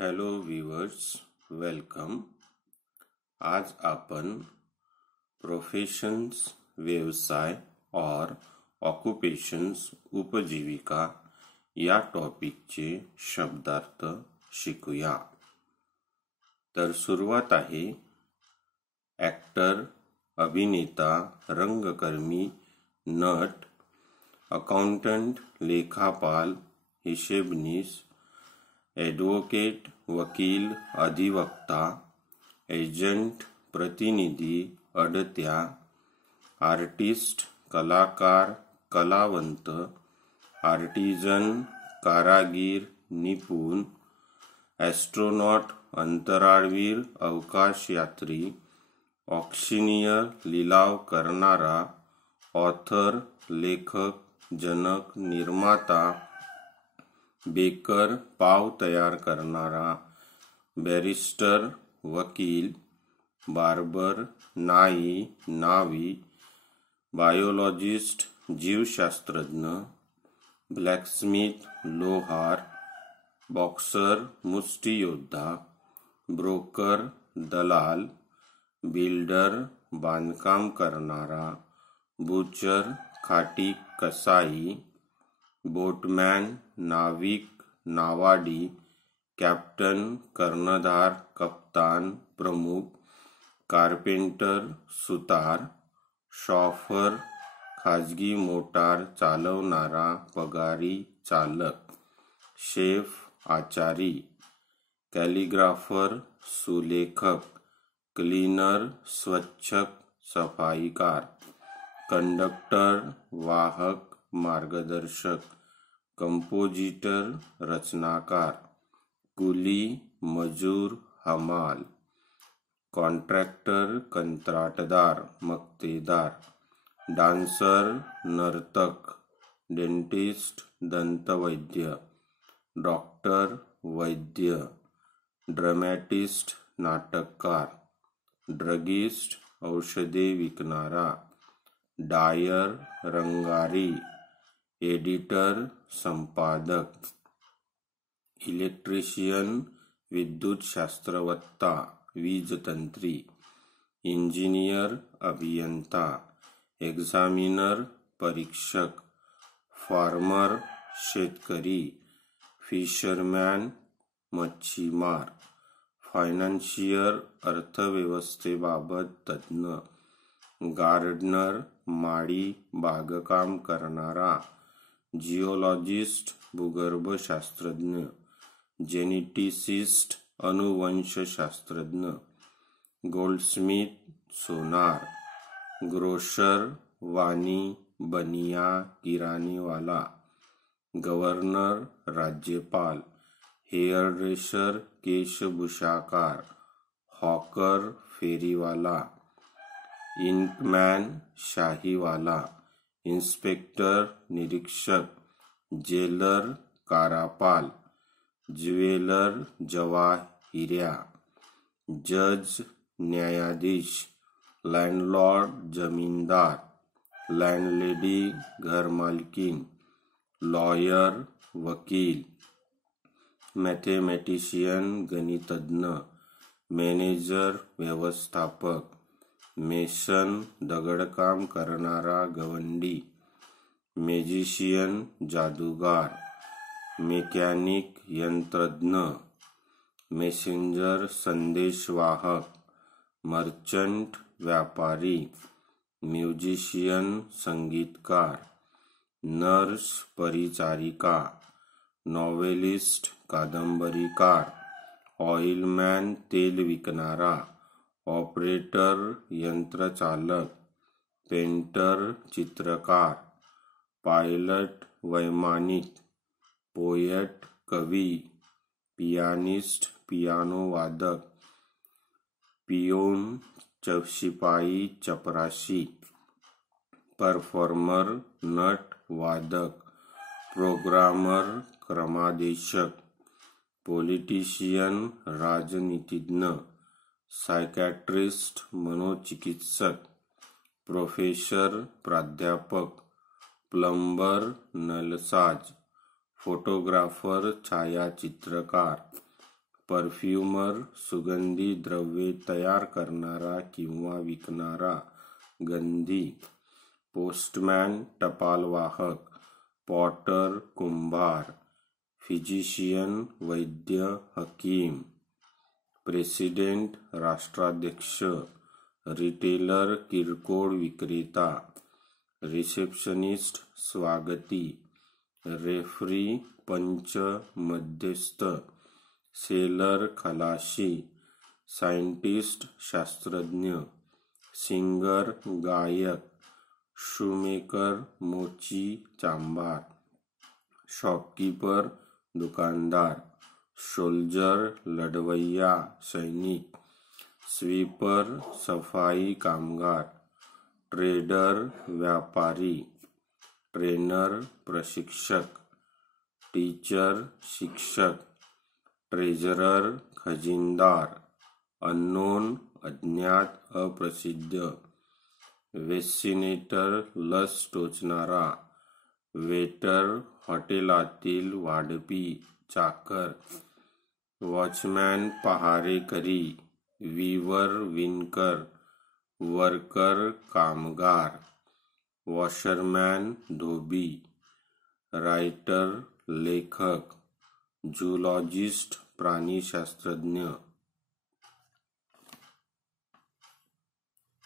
Hello viewers, welcome. आज आपण professions, व्यवसाय और ऑक्युपेशन्स, उपजीविका या टॉपिकचे शब्दार्थ शिकूया। तर सुरुवात आहे। ॲक्टर, अभिनेता, रंगकर्मी, नट, अकाउंटंट, लेखापाल, हिशेबनीस, ॲडव्होकेट, वकील, अधिवक्ता, एजंट, प्रतिनिधी, अडत्या, आर्टिस्ट, कलाकार, कलावंत, आर्टिजन, कारागीर, निपुण, ॲस्ट्रोनॉट, अंतराळवीर, अवकाशयात्री, ऑक्शिनियर, लिलाव करणारा, ऑथर, लेखक, जनक, निर्माता, बेकर, पाव तयार करणारा, बॅरिस्टर, वकील, बार्बर, नाई, नावी, बायोलॉजिस्ट, जीवशास्त्रज्ञ, ब्लॅकस्मिथ, लोहार, बॉक्सर, मुष्टियोद्धा, ब्रोकर, दलाल, बिल्डर, बांधकाम करणारा, बुचर, खाटी कसाई, बोटमॅन, नाविक, नावाडी, कॅप्टन, कर्णधार, कप्तान, प्रमुख, कारपेंटर, सुतार, शॉफर, खाजगी मोटार चालवणारा, पगारी चालक, शेफ, आचारी, कॅलिग्राफर, सुलेखक, क्लीनर, स्वच्छक, सफाईकार, कंडक्टर, वाहक, मार्गदर्शक, कंपोजिटर, रचनाकार, कुली, मजूर, हमाल, कॉन्ट्रॅक्टर, कंत्राटदार, मक्तेदार, डान्सर, नर्तक, डेंटिस्ट, दंतवैद्य, डॉक्टर, वैद्य, ड्रमॅटिस्ट, नाटककार, ड्रगिस्ट, औषधे विकणारा, डायर, रंगारी, एडिटर, संपादक, इलेक्ट्रिशियन, विद्युतशास्त्रवत्ता, वीजतंत्री, इंजिनियर, अभियंता, एक्झामिनर, परीक्षक, फार्मर, शेतकरी, फिशरमॅन, मच्छीमार, फायनान्शियर, अर्थव्यवस्थेबाबत तज्ज्ञ, गार्डनर, माळी, बागकाम करणारा, जिओलॉजिस्ट, भूगर्भशास्त्रज्ञ, जेनेटिसिस्ट, अनुवंशशास्त्रज्ञ, गोल्डस्मिथ, सोनार, ग्रोशर, वाणी, बनिया, किराणीवाला, गव्हर्नर, राज्यपाल, हेअरड्रेसर, केशभूषाकार, हॉकर, फेरीवाला, इंकमॅन, शाहीवाला, इन्स्पेक्टर, निरीक्षक, जेलर, कारापाल, ज्वेलर, जवाहिऱ्या, जज, न्यायाधीश, लँडलॉर्ड, जमीनदार, लँडलेडी, घरमालकीन, लॉयर, वकील, मॅथेमॅटिशियन, गणितज्ञ, मॅनेजर, व्यवस्थापक, मेसन, दगडकाम करणारा, गवंडी, मॅजिशियन, जादूगार, मेकॅनिक, यंत्रज्ञ, मेसेंजर, संदेशवाहक, मर्चंट, व्यापारी, म्युझिशियन, संगीतकार, नर्स, परिचारिका, नॉवेलिस्ट, कादंबरीकार, ऑइलमॅन, तेल विकणारा, ऑपरेटर, यंत्रचालक, पेंटर, चित्रकार, पायलट, वैमानिक, पोएट, कवी, पियानिस्ट, पियानो वादक, पियोन, शिपाई, चपराशी, परफॉर्मर, नट, वादक, प्रोग्रामर, क्रमादेशक, पॉलिटिशियन, राजनीतिज्ञ, सायकॅट्रिस्ट, मनोचिकित्सक, प्रोफेसर, प्राध्यापक, प्लंबर, नलसाज, फोटोग्राफर, छायाचित्रकार, परफ्युमर सुगंधी द्रव्ये तयार करणारा किंवा विकणारा गंधी, पोस्टमॅन टपालवाहक, पॉटर कुंभार, फिजिशियन वैद्य हकीम, प्रेसिडेंट राष्ट्राध्यक्ष, रिटेलर किरकोळ विक्रेता, रिसेप्शनिस्ट स्वागती, रेफरी पंच मध्यस्थ, सेलर खलाशी, सायंटिस्ट शास्त्रज्ञ, सिंगर गायक, शूमेकर मोची चांभार, शॉपकीपर दुकानदार, सोल्जर लढवय्या सैनिक, स्वीपर सफाई कामगार, ट्रेडर व्यापारी, ट्रेनर प्रशिक्षक, टीचर शिक्षक, ट्रेझरर खजिनदार, अननोन अज्ञात अप्रसिद्ध, वेसिनेटर लस टोचणारा, वेटर हॉटेलातील वाढपी चाकर, वॉचमॅन पहारेकरी, वीवर विणकर, वर्कर कामगार, वॉशरमॅन धोबी, रायटर लेखक, झूलॉजिस्ट प्राणीशास्त्रज्ञ,